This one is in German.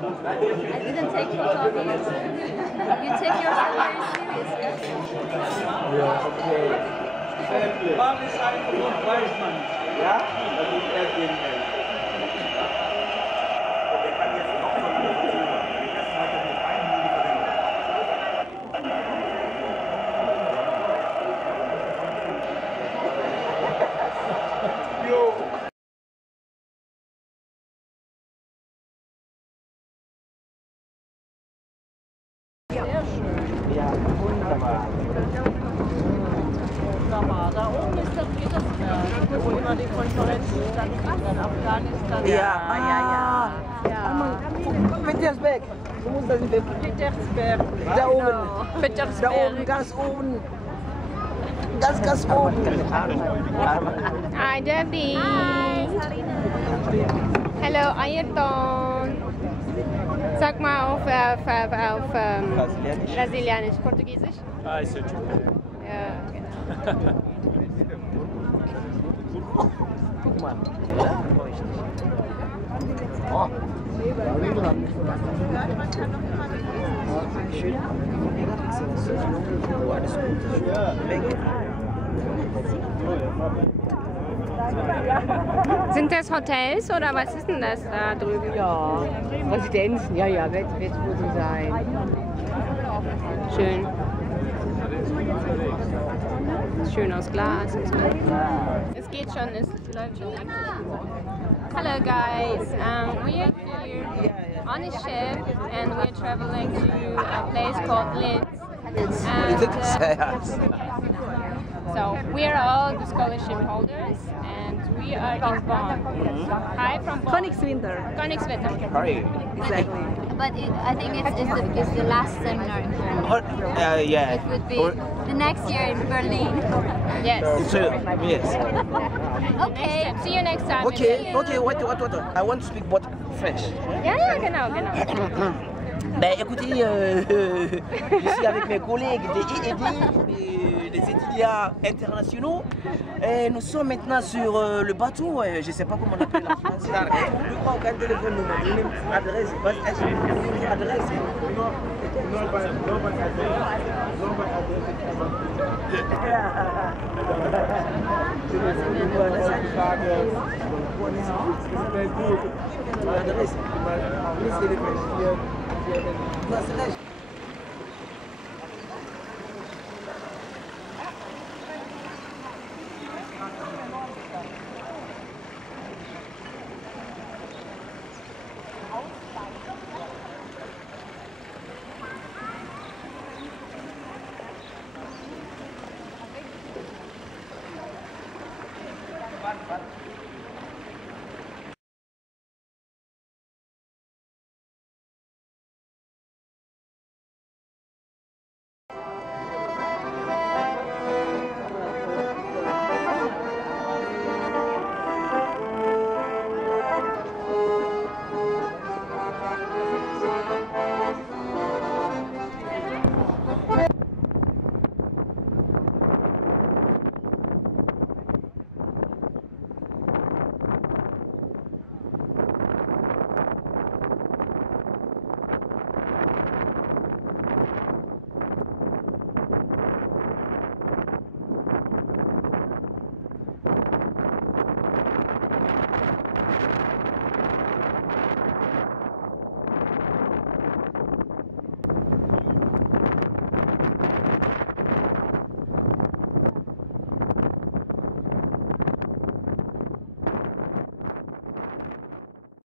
didn't take photo of you. You take yourself very serious, yes? Ja, okay. Wann ist ein Grund, weiß man nicht. Ja? Das ist erst gegen 11. Der kann jetzt noch von mir verzögern. Die ersten hat er nicht einen Juli verlängert. Jo! Ja, wunderbar. Wunderbar. Da oben ist das Petersberg, wo immer die Konferenzen stattfinden in Afghanistan. Ja, Petersberg. Wo muss das hin? Petersberg. Da oben. Genau. Petersberg. Da oben, ganz oben. Ganz oben. Hi, Debbie. Hi, Sarina. Hello, Ayrton. Sag mal auf Brasilianisch, Portugiesisch. Ah, ist ja schön. Ja, genau. Guck mal. Ja, leuchtet. Oh. Schön. Oh, alles gut. Weg. Sind das Hotels oder was ist denn das da drüben? Ja, Residenzen, ja, wird wohl so sein. Schön. Schön aus Glas und so. Es geht schon, es läuft schon aktiv. Hello guys, we are here on a ship and we're traveling to a place called Linz. And, so we are all the scholarship holders and we are in Bonn. Hi from Bonn. Königswinter. Königswinter. Hurry. Exactly. But I think it's the last seminar in Bonn. Yeah. It would be the next year in Berlin. Yes. Yes. Okay. See you next time. Okay, wait. I want to speak but French. Ja, genau. Ben écoutez, je suis avec mes collègues des EED, des étudiants internationaux. Et nous sommes maintenant sur le bateau, je ne sais pas comment on appelle en français. Je crois qu'un téléphone nous une adresse. Adresse. What?